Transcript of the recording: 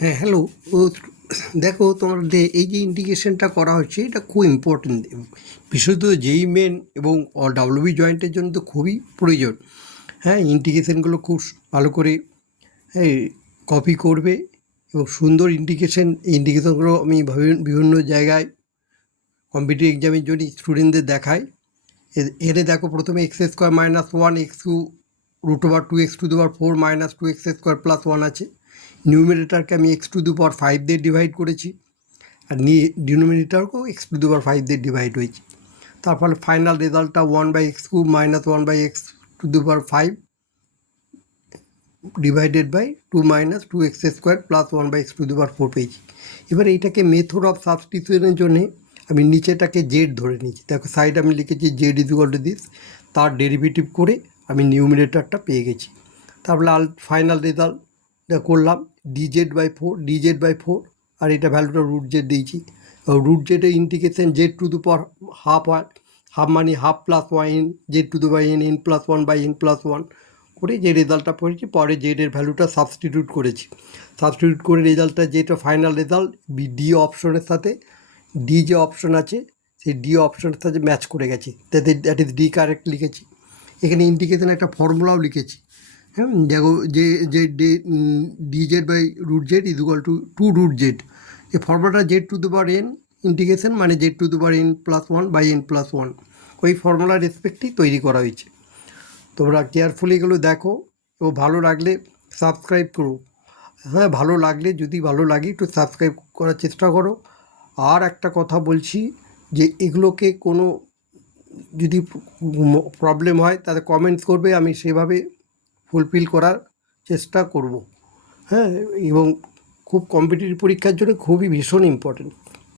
হ্যাঁ, হ্যালো। ও দেখো, তোমার যে এই যে ইন্টিগ্রেশনটা করা হচ্ছে এটা খুব ইম্পর্টেন্ট। বিশেষত যেই মেন এবং ডাব্লিউবি জয়েন্টের জন্য তো খুবই প্রয়োজন। হ্যাঁ, ইন্টিগ্রেশনগুলো খুব ভালো করে হ্যাঁ কপি করবে এবং সুন্দর ইন্টিগ্রেশনগুলো আমি বিভিন্ন জায়গায় কম্পিটিটিভ এক্সামের জন্য স্টুডেন্টদের দেখাই। এরে দেখো, প্রথমে x square minus one x to root over two x to the power four minus two x square plus one আছে। নিউমিনেটারকে আমি x to the power five দিয়ে ডিভাইড করেছি, আর ডিনোমিনেটারকেও x to the power five দিয়ে divide হয়েছে। তার ফলে ফাইনাল রেজাল্টটা one by x cube minus one by x to the power five divided by two minus two x square plus one by x to the power four পেয়েছি। এবার এইটাকে method of সাবস্টিটিউশনের জন্যে আমি নিচেটাকে Z ধরে নিয়েছি। দেখো, side আমি লিখেছি z is equal to this, তার ডেরিভেটিভ করে আমি নিউমিনেটারটা পেয়ে গেছি। তারপরে ফাইনাল রেজাল্ট করলাম ডিজেড বাই ফোর, আর এটা ভ্যালুটা রুট জেড দিয়েছি। রুট জেডের integration z to the power half half, হাফ মানে half plus one n z to the by n n plus one by n plus one করে যে রেজাল্টটা পড়েছি, পরে জেডের ভ্যালুটা সাবস্টিটিউট করেছি। সাবস্টিটিউট করে রেজাল্টটা যেটা ফাইনাল রেজাল্ট ডি অপশনের সাথে, ডি যে অপশন আছে সেই ডি অপশনের সাথে ম্যাচ করে গেছে, দ্যাট ইজ ডি কারেক্ট লিখেছি। এখানে ইন্টিগ্রেশন একটা ফর্মুলাও লিখেছি। হ্যাঁ, দেখো যে d z by root z is equal to two root z. এই ফর্মুলাটা z to the power n integration মানে z to the power n plus one by n plus one, ওই ফর্মুলার রেসপেক্টেই তৈরি করা হয়েছে। তোমরা কেয়ারফুলি এগুলো দেখো এবং ভালো লাগলে সাবস্ক্রাইব করো। হ্যাঁ, যদি ভালো লাগে একটু সাবস্ক্রাইব করার চেষ্টা করো। আর একটা কথা বলছি, যে এগুলোকে কোনো যদি প্রবলেম হয় তাহলে কমেন্টস করবে, আমি সেভাবে ফুলফিল করার চেষ্টা করব। হ্যাঁ, এবং খুব কম্পিটিটিভ পরীক্ষার জন্য খুবই ভীষণ ইম্পর্টেন্ট।